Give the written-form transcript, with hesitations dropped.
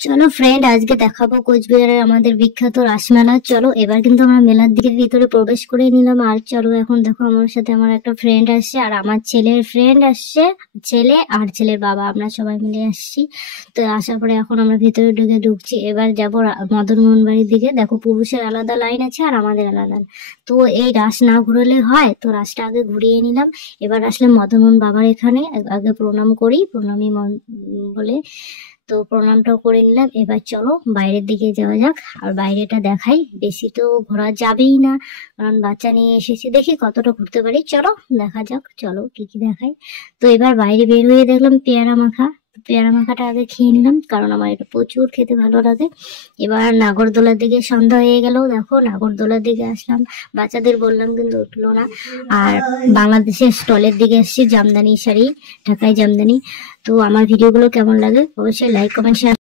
চলো ফ্রেন্ড, আজকে দেখাবো কোচবিহারের আমাদের বিখ্যাত রাসমেলা। চলো এবার কিন্তু আমরা মেলার দিকে ভিতরে প্রবেশ করে নিলাম। আর চলো এখন দেখো, আমার সাথে আমার একটা ফ্রেন্ড আসছে আর আমার ছেলের ফ্রেন্ড আসছে, ছেলে আর ছেলের বাবা, আমরা সবাই মিলে আসছি। তো আসার পরে এখন আমরা ভিতরে ঢুকছি। এবার যাবো মদন মোহন বাড়ির দিকে। দেখো পুরুষের আলাদা লাইন আছে আর আমাদের আলাদা। তো এই রাস না ঘুরলে হয়, তো রাসটা আগে ঘুরিয়ে নিলাম। এবার আসলে মদন মোহন বাবার এখানে আগে প্রণাম করি, প্রণামী বলে। তো প্রণামটাও করে নিলাম। এবার চলো বাইরের দিকে যাওয়া যাক, আর বাইরেটা দেখাই। বেশি তো ঘোরা যাবেই না, কারণ বাচ্চা নিয়ে এসেছি, দেখি কতটা ঘুরতে পারি। চলো দেখা যাক, চলো কি কি দেখাই। তো এবার বাইরে বের হয়ে দেখলাম পেয়ারা মাখা। পেয়ারা মাখাটা আগে খেয়ে নিলাম, কারণ আমার এটা প্রচুর খেতে ভালো লাগে। এবার নাগরদোলার দিকে সন্ধ্যা হয়ে গেল, দেখো নাগরদোলার দিকে আসলাম। বাচ্চাদের বললাম কিন্তু উঠলো না। আর বাংলাদেশের স্টলের দিকে এসেছি, জামদানি শাড়ি, ঢাকাই জামদানি। তো আমার ভিডিওগুলো কেমন লাগে অবশ্যই লাইক কমেন্ট শেয়ার